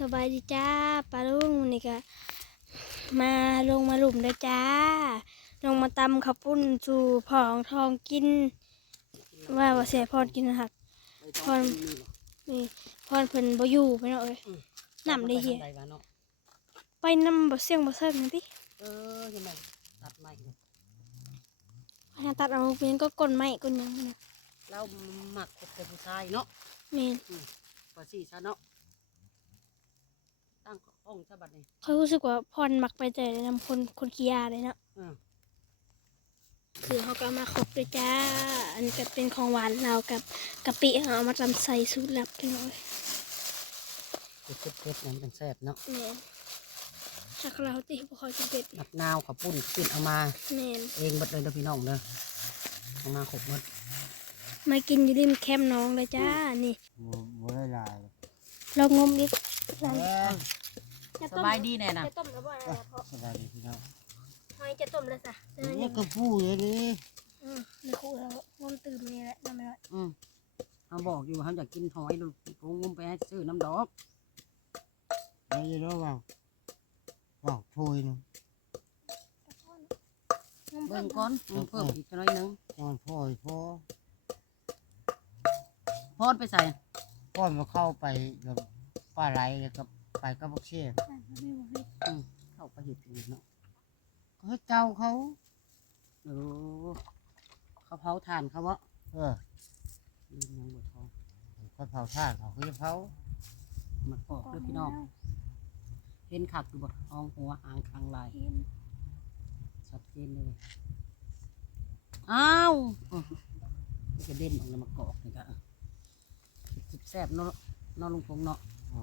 สบายดีจ้าปลาลุงนี่ก็มาลงมาหลุมเด้อจ้า ลงมาตำข้าวปุ้นสู่ผองทองกิน ว่าว่าเสียพรกินนะครับพรนี่พรเพิ่นบ่อยู่ไปเนาะเอ้ยน้ำได้เหี้ยไปวะเนาะไปนำบ่เสียงบ่เซิงนั่นติเออยังไงตัดไม้อยู่หาตัดเอาเพียงก็ก้นไม้ก้นหยังเนี่ยเราหมักคบกับผู้ชายเนาะแม่นภาษีซะเนาะ ตั้งห้องซะบัดนี้เขารู้สึกว่าพรมักไปแต่นำคนคนขี้ยาเลยเนาะอืมคือเขาก็เอามาครบด้วยจ้า อันนี้ก็เป็นของหวานเรากับกะปิเขาเอามาทำใส่สูตรลับจังเลยเผ็ดเผ็ดๆนั่นเป็นแซ่บเนาะแม่นชักเราติบ่ค่อยกินเผ็ดนักนาวขับปุ้นปิ่นเอามา แม่นเองหมดเลยเด้อพี่น้องเด้อเอามาขบหมดมากินอยู่ริมแคมป์น้องเลยจ้านี่บ่บ่ได้หลายเรางมอีกเอ้ยส บายดีแน่น่ะจะต้มแล้วบ่นะเพราะสบายดีพี่น้องหอยจะต้มแล้วจ้ะเออนี่นี่ก็พูดเลยดิอืมในคู่เรางมตื่นนี่แหละน้ำไม่ร้อยอืมเขาบอกอยู่เขาอยากกินหอยดูผมงมไปให้ซื้อน้ำดอกไอ้รู้เปล่าเปล่าถ้วยหนึงงมเบิ่เพิ่งมก่อนอืมเพิ่มอีกจักหน้อยหนึงนอนพ่อยพ่อพอดไปใส่พ่อมาเข้าไปกับป้าไหลแล้วก็ ไปกับพวกเชี่ยเข้าไปเห็ดอีกเนาะก็ให้เจ้าเขาโอ้เขาเผาถ่านเขาวะเออลืมยังบดทองคนเผาท่าตุเขาก็จะเผามากอกด้วยพี่น้องเห็นขักอยู่บ่อองหัวอ่างคางลายชัดเจนเลยอ้าวอื้อมันจะเด่นออกแล้วมากอกนี่ก็จิบแซ่บเนาะเนอนลุงพงเนาะอ๋อ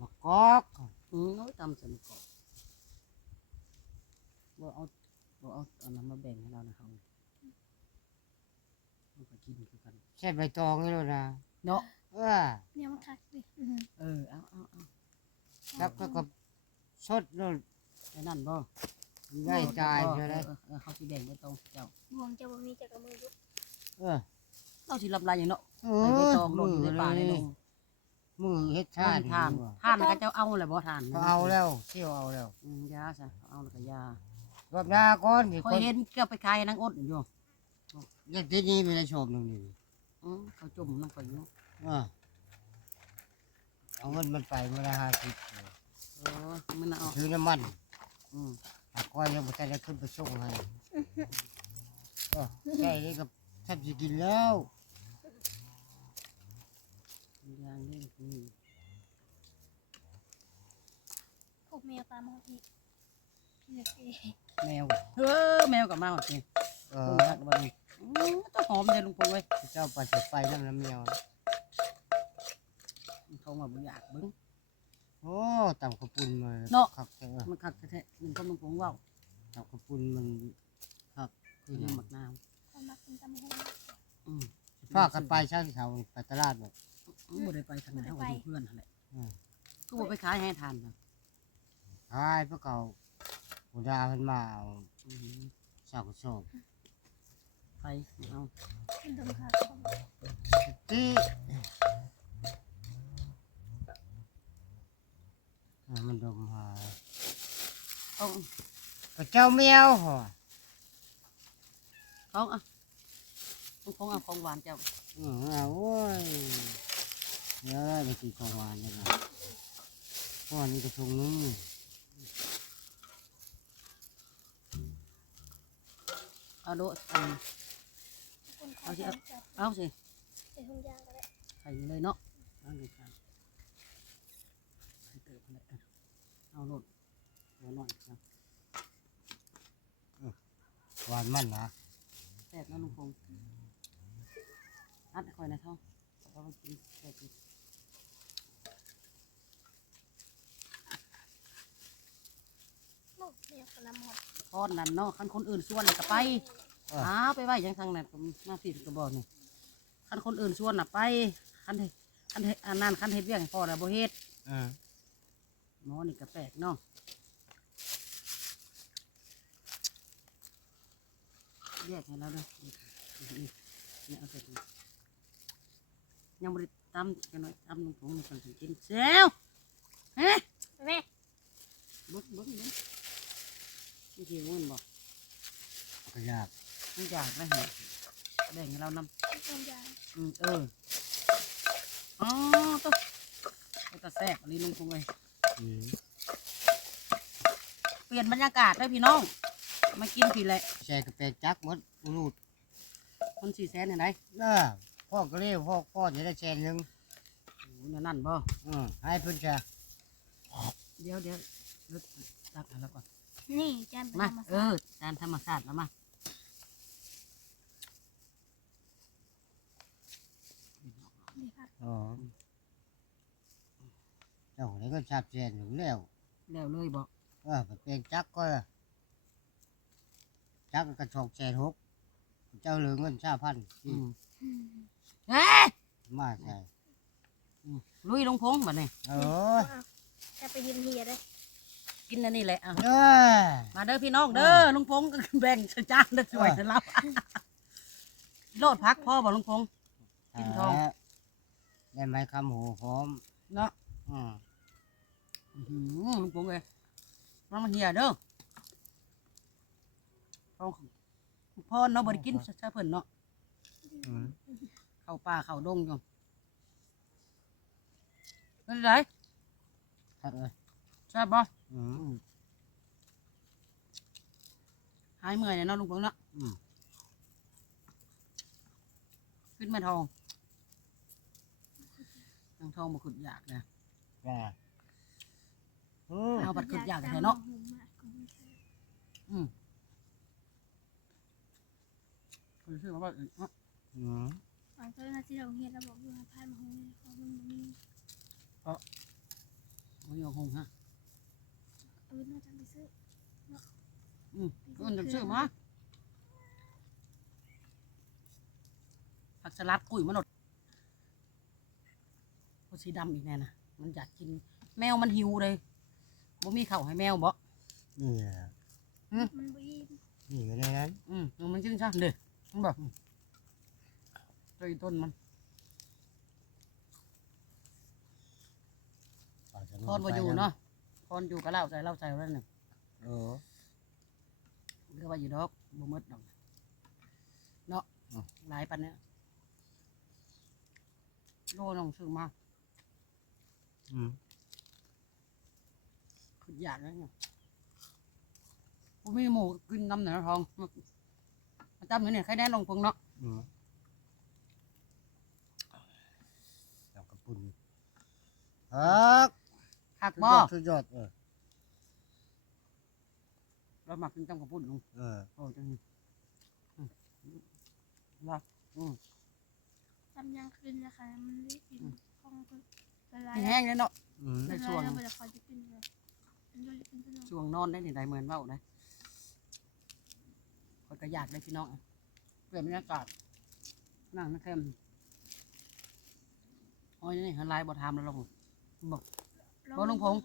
มากอกอืมเอาไว้ตำใส่มะกอกบ่เอาบ่เอาเอาน้ำมาแบ่งให้เรานะเขามันก็กินคือกันใช่ใบตองนี่แล้วนะเนาะเออเนี่ยมันคักดิอื้อหือเออเอาเอาเอาครับก็กับสดนู่นไอ้นั่นบ่ได้จ่ายเอใช่อไหมเออเออเขาสิแบ่งไว้ตรงเจ้าห่วงจะบ่มีจักรมือยุบเออเราสิลำลายอย่างเนาะเอใส่ใบอตองลงอยู่ในป่าในเลดยง มือเฮ็ดท่าท่านนท่านท่านแล้วก็เจ้าเอาแหละบ่ท่านเขาเอาแล้วเที่ยวเอาแล้วอืมยาซะเอาแล้วก็ยารอบหน้าก่อนนี่คอยเห็นเกือบไปขายให้นางอดอยู่อย่างที่นี่ไม่ได้ชมหนึ่งนี่อืมเขาจุ่มน้ำข่อยอยู่อ่าเอาเงินมันไปเมื่อไรห้าสิบเออมันเอาซื้อน้ำมันอืมหากว่ายังไม่ได้ขึ้นไปส่งให้ก็ใช่นี่ก็แทบจะกินแล้ว ยางนี่อืมพวกแมวตามมาอีกเรียกเองแมวเออแมวกับมาหมดสิเอเอออฮักบ่นี่อืมต้องหอมเลยลุงพงเว้ยเจ้าไปเสียไฟน้ำน้ำเมียวเขามาบ่อยากเบิ่งโอ้ต่ำขาวปุนมาเนาะ ครับแท้มันคักแท้ๆมันก็ลุงพงเว้าต่ำขาวปุนมันครับคืคืออเรื่องหมักนาวความรักเป็นตำหูอืมฝากกันไปช่างเขาไปตลาดหมด อืมบ่ได้ไปทางไหนเฮาก็อยู่เพื่อนนั่นแหละอืม ก็บ่ไปขายให้ทานนะหายพวกเขาบุดาเพิ่นมาเอาอืมสาวกระโชกไปเอาเป็นตำคักตีอ่ามันดมหาเอาพระเจ้าเมียวหัวของอะลุงพงเอาของหวานเจ้าอืมอะโอ้ย เดี๋ยวไปกินของหวานเลยนะพวกนี้กระทงนึงเอาโดดอันคนขอเอาสิเอาเอาสิใส่ถุงยางก็ได้ใส่เลยเนาะเอาเลยครับเติมเลยอะเอาโดดเดี๋ยวหน่อยหวานมันนะแซ่บนะลุงพงอัดคอยนะเท่าเพราะว่ากินแซ่บ อยู่โอ้แมวกระลำหอดทอดนั่นเนาะคันคนอื่นส่วนน่ะก็ไปอ้าวไปไว้ยังทางนั้นผมมาผิดก็บอกนี่คันคนอื่นส่วนน่ะไปคันเฮ็ดคันเฮ็ดอันนั้นคันเฮ็ดเวียงให้พ่อน่ะบ่เฮ็ดอืมหมอนี่ก็แปลกเนาะแยกให้เราเด้อนี่นี่นี่เอาใส่ถุงยังบริตำกันหน่อยตำลงถุงนี่ก่อนสิกินเซลฮะแม่ เบิ้งเบิ้งเบิ้ง นี่คือมันบอกก็ยากมันอยากได้เหรอแบ่งให้เรานำต้มยาอืมเอออ๋อตัวไอ้ตาแซ่บอันนี้ลุงพงเลยอืมเปลี่ยนบรรยากาศได้พี่น้อง มากินพี่แหละแช่กระเปจักหมดรูดคนสี่แสนเนี่ยไหนน่าพ่อก็เรียกพ่อพ่อจะได้แช่หนึงโอ้ยนั่นบ่อืมให้เพิ่นแช่เดี๋ยวเดี๋ยวเดี๋ยวตักให้แล้วก่อน นี่จานเป็นมาธรรมเอชาอติจานธรรมชาติแล้วมานี่ครับอ๋อเจ้าไหนก็ชาบแช่หนึ่งแล้วแล้วเลยบอกเออเป็นจักก็จักกระชอกแช่หกเจ้าเหลือเงินชาพันอืที่มอืมเอ้ยมาใช่ลุยลงพงบัดนี้โอ้ยเอาจะไปยืนเฮียได้ กินอันนี้แหละอะเอ้ยมาเด้อพี่น้องเด้อลุงพงก็แบ่งจานได้สวยนะเราโลดพักพ่อบอกลุงพงกินทอง ได้ไหมคำหูพร้อมเนาะอืมอื้อหือลุงพงเลยมันมาเหียเด้อเอาพ่อเนาะบริกินซะเพิ่นเนาะอืมเข้าป่าเข้าดงอยู่เป็นไรครับเอ้ยใช่บบ่อืม หายเมื่อยเนี่ยเนาะลุงพงเนาะอืม ขึ้นมาทองทางทองบ่ขึ้นอยากนะว่าอืมเอาบัดขึ้นอยากแท้เนาะอืมคุณชื่อว่าเอ้ยเนาะอืมบางตัวนาที่เราเฮียเราบอกอยู่ให้พายมาห้องนี้เขามันบ่มีมันยังคงฮะ เออน่าจะไปซื้ออืมมันจะชื่อมาผักสลัดกุ้ยมันหนดโอ้สีดำอีกแน่นะมันอยากกิน แมวมันหิวเลยบ่มีข้าวให้แมวบ่นี่แหละมันบ่อิ่มนี่อยู่ในนั้นอืมมันจึงซะเด้อมันบอกตัวอีต้นมันปลาจะพรบ่อยู่เนาะ พรอยู่กับเหล้าใจเหล้าใจแล้วนี่เออเรียกว่าอยู่ดอกบ่หมดดอกเนาะอืมหลายปันเนี้ยโลน้องซื้อมาอืมขึ้นอยากแล้วเนี่ยผมมีหมูกินน้ำเหนือทองมาจำอยู่เนี่ยใครแน่ลงพงเนาะอืมแล้วกระปุ่นฮัก หักสุดบ่ยอดสุดยอดเออเราหมักกินจำกับปุ่นลงเออโอ้จังอืมว่าอืมจำยังคืนนะคะมันได้กินห้องก็ละลายมีแห้งเลยเนาะอืมในละช่ลาวยงแล้วมันจะคอยจะกินเลยมันจะกินขนมช่วงนอนได้นี่ได้เหมือนเบ้าได้คนก็อยากได้พี่น้องเปลี่ยนบรรยากาศนั่งนักเข้มอ๋ออยู่นี่หันลายบ่ทำแล้วลงบอก บ่ลุงพงษ์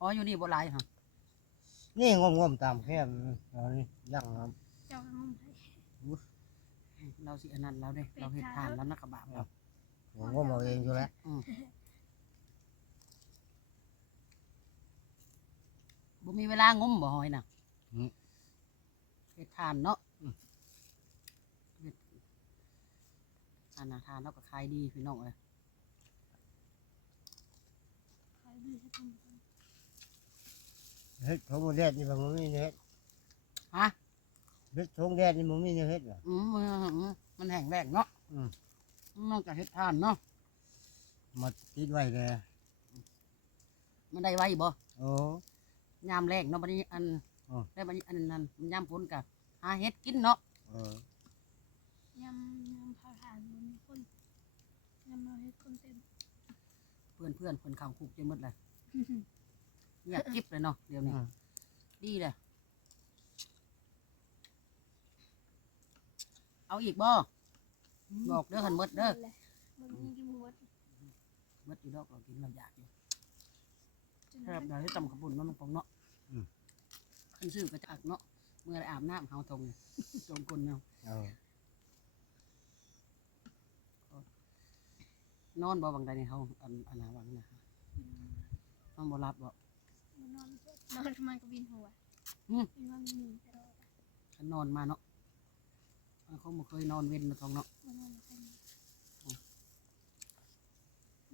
อ๋ออยู่นี่บ่หลายฮะนี่งมงมๆตามแคบเอานี่ยั่งครับเจ้าก็งมให้เราสิอันนั้นเราเด้เราเฮ็ดทานแล้วนักกระบาปเราผมงมเอาเองอยู่แล้วบ่มีเวลางมบ่หอยน่ะเฮ็ดทานเนาะเฮ็ดทานอาทานแล้วก็ขายดีพี่น้องเอ้ย ขายดีให้คนเฮ็ดทงแดดนี่มันบ่มีเฮ็ดฮะ เฮ็ดทงแดดนี่มันมีเฮ็ดเหรอ อืมมันมันแห้งแล้งเนาะอืม นอกจากเฮ็ดทานเนาะมาติดไว้เลยมันได้ไว้บ่โอ้ ยามแรงเนาะบัดนี้อันอ๋อ ได้บัดนี้อันนั้นยามฝนก็หาเฮ็ดกินเนาะเออยำยำเผาถ่านมันมีคนยำเราให้คนเต็ม เพื่อนเพื่อนเพิ่นเข้าคุกจนหมดเลยอยากกิบเลยเนาะเดี๋ยวนี้อืมดีเลยเอาอีกบ่บอกเด้อคันหมดเด้อมันมีกินหมดหมดอยู่ดอกเรากินเราอยากอยู่จนครับเราให้ตำขบุญเนาะลุงปองเนาะขึ้นชื่อก็จะอักเนาะเมื่อได้อาบน้ำเฮาทงจมคนเนาะ เออ นอนบ่บางใดนี่เฮาอันอันหาวังนะมันบ่รับบ่นอนนอนทำไมก็บินหัวอืมบินว่ามีหนึ่งตลอดฉันนอนมาเนาะมันคงบ่เคยนอนเว้นเนาะทองเนาะบ่นอนคน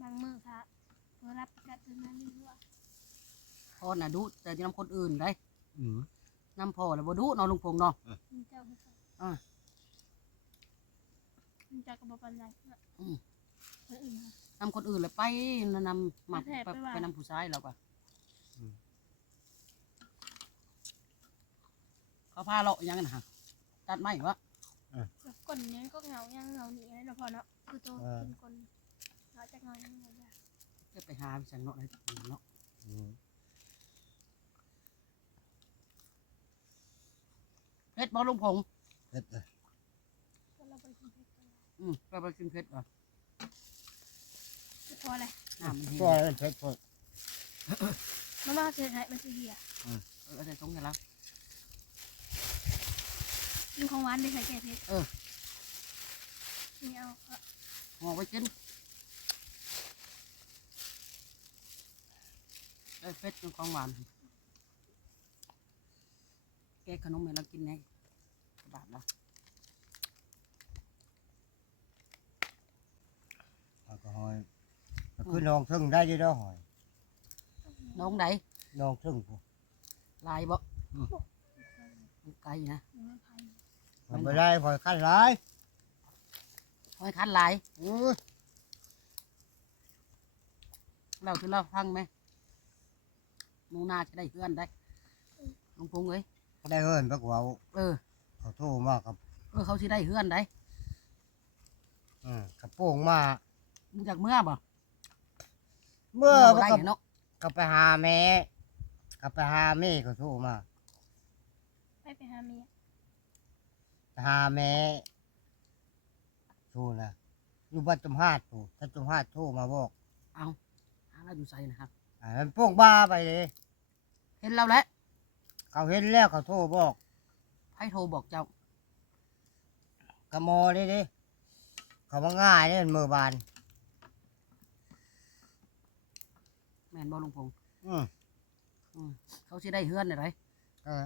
บางมื้อครับเพื่อรับประกัดตื่นมาเรื่อยพ่อน่ะดุแต่จะนำคนอื่นได้อืมนำพ่อแล้วบ่ดุเนาะลุงพงษ์เนาะๆมีเจ้าให้ฟังอ่ามีเจ้าก็บ่ปานใดเนาะอืมคนอื่ นค่ะนำคนอื่นแล้วไปนำมาไปแทบไปไปว่าไปนำผู้ชายเราก็เขาพาเลาะยังกันฮะตัดไม้วะแบบก้นเนี้ยก็เหงายังเหงาหนีอะไรเนาะพอเนาะคือตัวกินก้นเราจะเหงายังเหงาได้จะไปหาพี่สังเนาะได้เนาะอืมเพชรบ่ลุงพงษ์เฮ็ดเลยก็เราไปกินเพชรกันอืมไปไปกินเพชรเห รอพอเลยน้ำมันเฮียก็ให้มันเผ็ดพอมันว่าเสียหายมันสิเหี่ยเออเอาใส่ถุงกันแล้วกินของหวานได้ใส่แก่เพชรเออนี่เอาเอาห่อไปกินไอ้ยเพชรเป็นของหวาน แกะขนมให้เรากินไงบาทละเอาก็หอยก็ คือน้องทึ่งได้อยี่ดอกหอยน้องไหนน้องทึ่งผู้ลายบ่ไกลนะหนูไม่พายมันไม่ได้หอยขั้นหลายห้อยคันลายอุ้ยเราคือเราฟังไหมหมูนาจะได้เพื่อนได้ลุงพงษ์เอ้ยเขาได้เฮิรนพักเว้าเออเขาโทรมากับเออเขาสิได้เพื่อนได้อืมกระโปรงมามึงจากเมื่อบ่ เมื่อบ่มันได้ก็เนาะก็ไปหาแม่ก็ไปหาแม่เขาโทรมาไปไปหาเมียไปหาแม่โทรนะอยู่บ้านจุมฮาดผู้ถ้าจุมฮาดโทรมาบอกเอาหาเราอยู่ใส่นะครับอ่ามันโป่งบ้าไปเลย เห็นเราแล้วเขาเห็นแล้วเขาโทรบอกให้โทรบอกเจ้ากระมอนี่ดิเขามาง่ายเนี่ยมือบาน แม่นบ่ลุงพงษ์อืมอืมเขาสิได้เพื่อนได้ไรเออ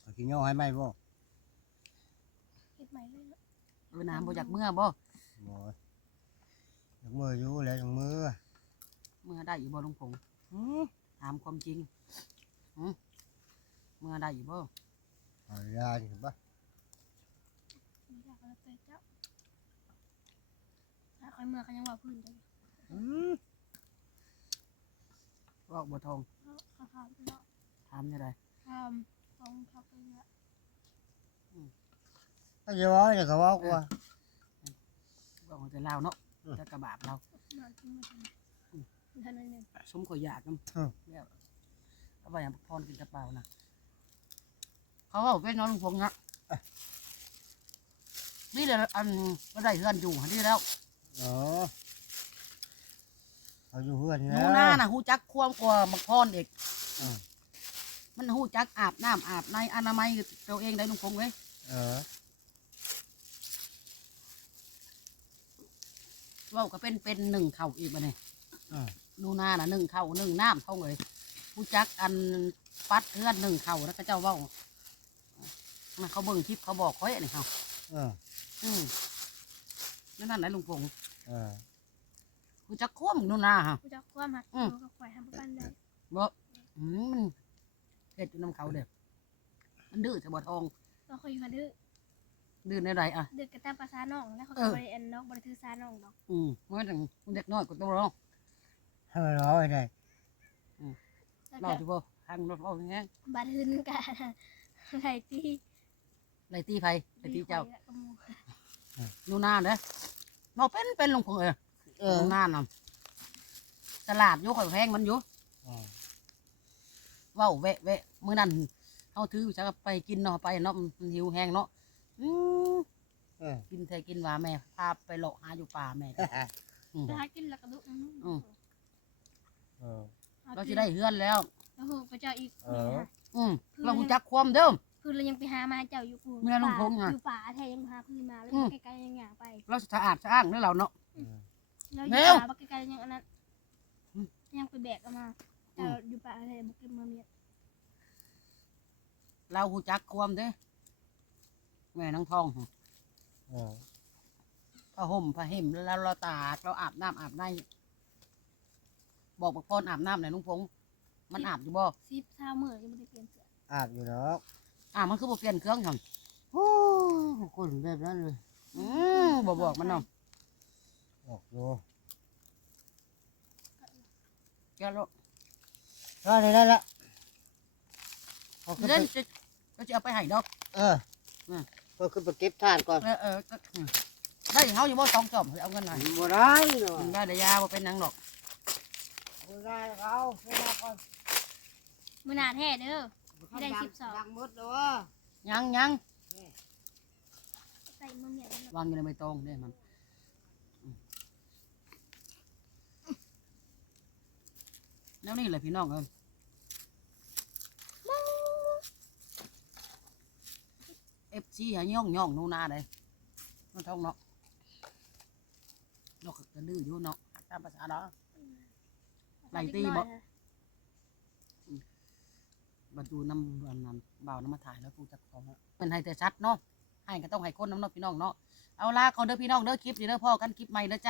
เขากินย่อให้ไหมบอกเฮ็ดใหม่เลยเนาะเออน้ำบ่จากเมื่อบ่บอยยังมืออยู่แล้วยังมือเมื่อได้อยู่บ่ลุงพงษ์อืมถามความจริงหืมเมื่อได้อยู่บ่เอายาเห็นปะไม่อยากเอาแต่เจ้าถ้าคอยเมื่อเขายังว่าพื้นได้อยู่ อืมว่าบ่ทองเขาเขาทำเนาะถามได้ไรทำของเขาไปเยอะก็จะว่าจะเขาว่ากูว่าบอกแต่ลาวเนาะอืมจะกระบาดเรานอนกินมาจนเท่านั้นเองสมข่อยอยากนำอืมแล้วเอาไปอย่างพรกินกระเป๋านะเขาว่าเป็นน้องลุงพงษ์นะนี่เลยอันก็ได้เพื่อนอยู่หันนี่แล้วเออ เขาอยู่เพื่อนหแล้นูวหน้าน่ะหูจักความกว่าบักพรเด็กอืม มันหูจักอาบน้ำอาบในอนามัยตัวเองได้ลุงพงษ์เว้ยเออเว่าก็เป็นเป็นหนึ่งเข่าอีกมาเนี่ยอืมหนูหน้าน่ะหนึ่งเข่าหนึ่งน้ำเท่าเลยหูจักอันปัดเพื่อนหนึ่งเข่าแล้วก็เจ้าเว่าน่ะเขาเบิ่งคลิปเขาบอกค่อยนี่เขาเอออืมนั่นนั่นไหนลุงพงษ์เออ หูจักควมหนูหน้าฮะกูจะความหักอืมตัวกับควายทำประกันได้บ่อืมมันเห็ดอยู่น้ำเขาเด้อมันดื้อจะบ่ทองเราเคยอยู่กันดื้อดื้อในใดอะดื้อกันตามภาษาน้องแล้วเขาเอก็อบริเอ็นน้องบริถือสาน้องดอกอืมมันถึงเด็กน้อยก็ต้องร้องให้มันร้อยได้แล้วเราก็ที่บ่ทางรถเอาอย่างเงี้ยบัดหืนกันไหลตีไรตีไผไรตีเจ้าข่อยกับหมู่หนูหน้าเด้อเราเป็นเป็นลุงพงษ์เออ เอหอนูหน้าน่ะตลาดอยู่ข่อยแพงมันอยู่อืมเว้าแวะแวะมื้อนั้นเฮาถือจะไปกินเนาะไปเนาะมันหิวแห้งเนาะอืมเออกินแท้กินว่าแม่พาไปเลาะหาอยู่ป่าแม่อืม ไปหากินแล้วก็ดุอืมอืม เออ เราสิได้เฮือนแล้วแล้วหูพระเจ้าอีกเออ อืมเราหูจักความเด้อ คือเรายังไปหามาเจ้าอยู่กูเมื่อลุงพงษ์อะอยู่ป่าแท้ยังหาพื้นมาแล้วอืมไกลๆยังหยางไป เราสะอาดสะอ้างเด้อเราเนาะเออ แล้วอเร็ยู่วป่าบักไกลๆยังอันนั้นยังไปแบกเอามาแต่อยู่ป่าอะไรบุกเก็บมาเมียเราหูจักความเด้แม่นังทองเออผ้าห่มผ้าเห็มแล้วเราตากเราอาบน้ำอาบในบอกบอกพ่อนอาบน้ำหน่อยลุงพงษ์มันอาบอยู่บ่ซิปเช้ามือยังไม่ได้เปลี่ยนเสื้ออาบอยู่ดอกอ่ามันคือบ่เปลี่ยนเครื่องหั่นโอ้คนแบบนั้นเลย อืมบ่บอกมันเนาะ ออกอยู่แกแล้วก็ได้แล้วละเอาขึ้นไปเล่นจะก็จะเอาไปให้ดอก เอออืมก็ขึ้นไปเก็บทานก่อนเออเออก็อืมได้เฮาอยู่บ่สองจอมเอาเงินหน่อยบ่ได้เนาะได้แต่ยาบ่เป็นหยังหรอกบ่ได้เขาเวลาก่อนมือหนาแท้เด้อไม่ได้สิบสอง ดังหมดเด้อยังยังใส่มือเมียแล้ววางอยู่ในใบตองเด้มันอืม แล้วนี่แหละพี่น้องเอ้ยเอฟซีหาย่องย่องนูนาเลยมันท้องเนาะนกกระดื้ออยู่เนาะตามภาษาเนาะไหลตีบ่บัดดูน้ำอันนั้นเบาน้ำมาถ่ายแล้วกูจะของอะเป็นให้แต่ชัดเนาะให้ก็ต้องให้คนน้ำเนาะพี่น้องเนาะเอาล่ะเขาเด้อพี่น้องเด้อคลิปนี้เด้อพ่อกันคลิปใหม่เด้อจ้ะ